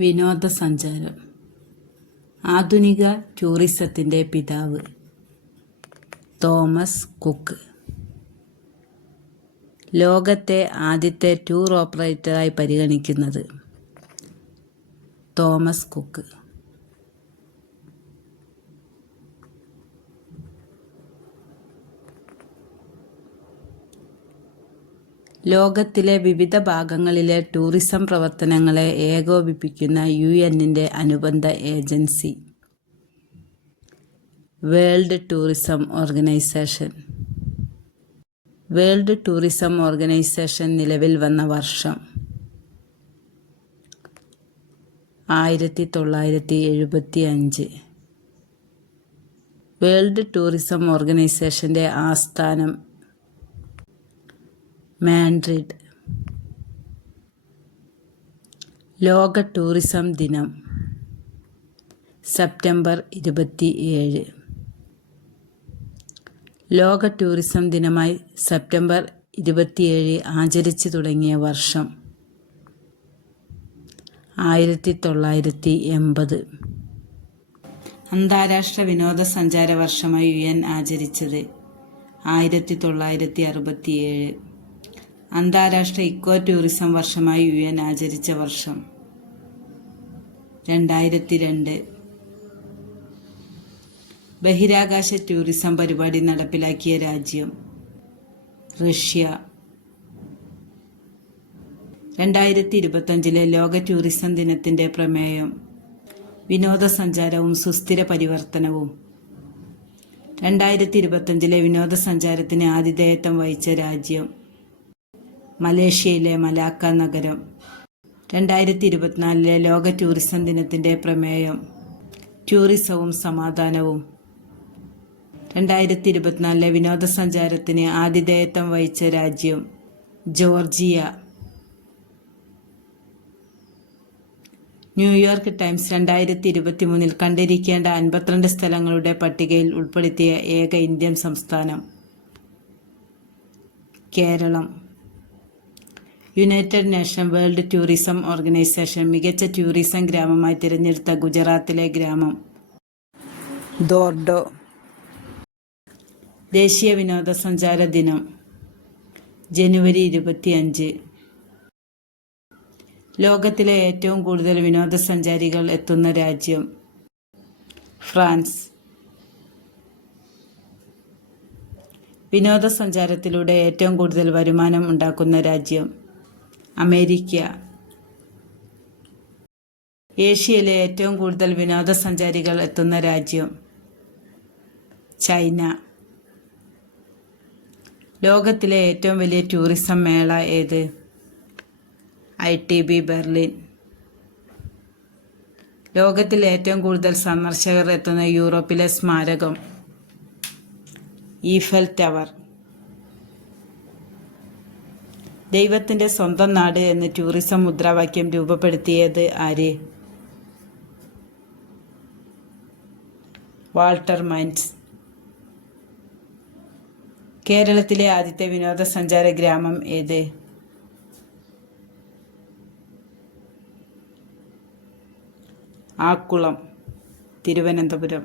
വിനോദസഞ്ചാരം. ആധുനിക ടൂറിസത്തിൻ്റെ പിതാവ് തോമസ് കുക്ക്. ലോകത്തെ ആദ്യത്തെ ടൂർ ഓപ്പറേറ്ററായി പരിഗണിക്കുന്നത് തോമസ് കുക്ക്. ലോകത്തിലെ വിവിധ ഭാഗങ്ങളിലെ ടൂറിസം പ്രവർത്തനങ്ങളെ ഏകോപിപ്പിക്കുന്ന UN-ന്റെ അനുബന്ധ agency world tourism organisation. World tourism organisation നിലവിൽ വന്ന വർഷം 1975. വേൾഡ് ടൂറിസം ഓർഗനൈസേഷൻ്റെ ആസ്ഥാനം മാഡ്രിഡ്. ലോക ടൂറിസം ദിനം സെപ്റ്റംബർ 27. ലോക ടൂറിസം ദിനമായി സെപ്റ്റംബർ 27 ആചരിച്ചു തുടങ്ങിയ വർഷം 1980. അന്താരാഷ്ട്ര വിനോദസഞ്ചാര വർഷമായി UN ആചരിച്ചത് 1967. അന്താരാഷ്ട്ര ഇക്കോ ടൂറിസം വർഷമായി UN ആചരിച്ച വർഷം 2002. ബഹിരാകാശ ടൂറിസം പരിപാടി നടപ്പിലാക്കിയ രാജ്യം റഷ്യ. 2025 ലോക ടൂറിസം ദിനത്തിൻ്റെ പ്രമേയം വിനോദസഞ്ചാരവും സുസ്ഥിര പരിവർത്തനവും. 2025 വിനോദസഞ്ചാരത്തിന് ആതിഥേയത്വം വഹിച്ച രാജ്യം മലേഷ്യയിലെ മലാക്ക നഗരം. 2024 ലോക ടൂറിസം ദിനത്തിൻ്റെ പ്രമേയം ടൂറിസവും സമാധാനവും. 2024 വിനോദസഞ്ചാരത്തിന് ആതിഥേയത്വം വഹിച്ച രാജ്യം ജോർജിയ. ന്യൂയോർക്ക് ടൈംസ് 2023 കണ്ടിരിക്കേണ്ട 52 സ്ഥലങ്ങളുടെ പട്ടികയിൽ ഉൾപ്പെടുത്തിയ ഏക ഇന്ത്യൻ സംസ്ഥാനം Keralam. United nation world tourism organization മികച്ച ടൂറിസം ഗ്രാമമായി തിരഞ്ഞെടുത്ത ഗുജറാത്തിലെ ഗ്രാമം ദോർഡോ. ദേശീയ വിനോദസഞ്ചാര ദിനം ജനുവരി 25. ലോകത്തിലെ ഏറ്റവും കൂടുതൽ വിനോദസഞ്ചാരികൾ എത്തുന്ന രാജ്യം ഫ്രാൻസ്. വിനോദസഞ്ചാരത്തിലൂടെ ഏറ്റവും കൂടുതൽ വരുമാനം ഉണ്ടാക്കുന്ന രാജ്യം അമേരിക്ക. ഏഷ്യയിലെ ഏറ്റവും കൂടുതൽ വിനോദസഞ്ചാരികൾ എത്തുന്ന രാജ്യം ചൈന. ലോകത്തിലെ ഏറ്റവും വലിയ ടൂറിസം മേള ഏത്? ITB Berlin. ലോകത്തിൽ ഏറ്റവും കൂടുതൽ സന്ദർശകർ എത്തുന്ന യൂറോപ്പിലെ സ്മാരകം ഈഫൽ ടവർ. ദൈവത്തിൻ്റെ സ്വന്തം നാട് എന്ന് ടൂറിസം മുദ്രാവാക്യം രൂപപ്പെടുത്തിയത് ആര്? Walter Mains. കേരളത്തിലെ ആദ്യത്തെ വിനോദസഞ്ചാര ഗ്രാമം ഏത്? ആക്കുളം, തിരുവനന്തപുരം.